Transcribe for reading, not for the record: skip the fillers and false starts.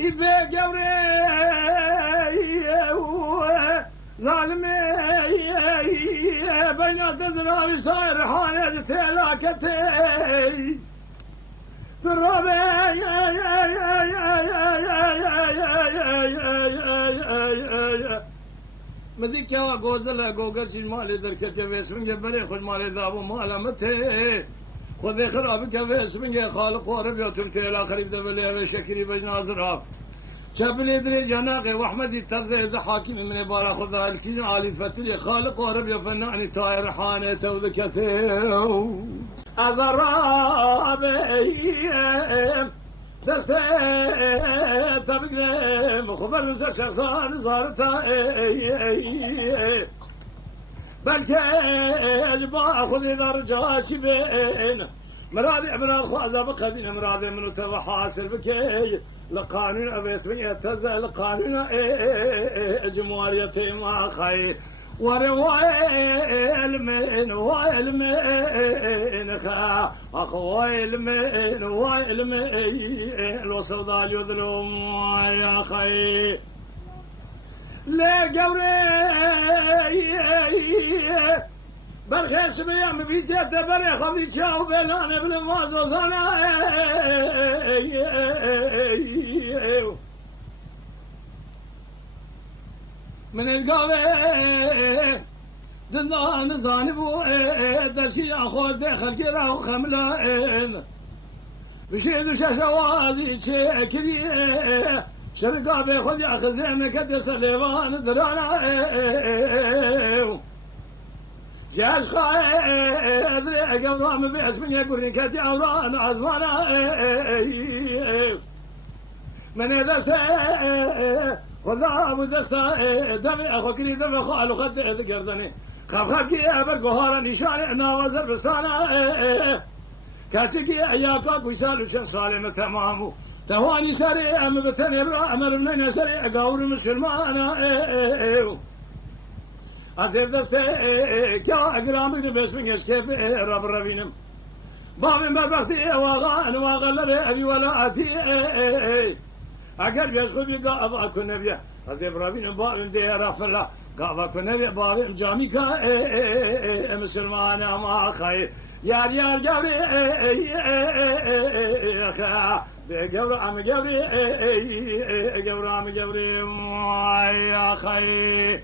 إبه قوري ظالمي بين تدرى صاير حالة تلاكتي ترابي مديك يا غوزلا غوغرشي مالي دركت كفيس من جبلي خد مالي ذابو مالا متي خذ خراب كفيس من خالق ورب يوتم تيلا خريب دبلي شكري بجنازرها شابلي دري جناقي واحمد الترزي حاكم من بارا خذ الكين علي فتري خالق ورب يفناني طاير حانه وذكته ازرابي دسته تبقى خبر نفس الشخصان زارتها بلكي اجبا خذي درجاش بين مرادي من الخوازة بقدين مرادي من تبع حاصل بكي لقانون أبيس من يتزل قانون جمهوريتي ما خي وروائل من وائل من خا أخوائل من وائل من الوصل يظلم يا خي لا جوري برخيص بيام بيزداد دبري خذي تشاو بينان ابن ماز وصانا من القاوي دندان زانبو دشي اخو دخل كرا وخملا بشيل شاشوازي شكري شرقا بيخذ ياخذ زينك دسليفان درانا جاش خاي ادري قبل ما باسمي يقولني كاتي اوران عزوانا من دسته خذا ودسته دمي اخو كريم دمي خالو خد قردني خاف خدي ابر قهار نشان ناوزر بستانا كاسكي اياك ويسال شن صالم تمامو تواني سري ام بتني امر من سري اقاور مسلمان أزيد دسته كا أقرامي باسمك كيف رب ربينم بابي مربختي واغا لبي أبي ولا أتي أقل بيسخو بي قابا كن نبيا أزيد ربينم بابي دي رفلا قابا كن نبيا بابي جامي كا مسلمان ما خير يار جوري خا بجور عم جوري جور عم جوري يا خير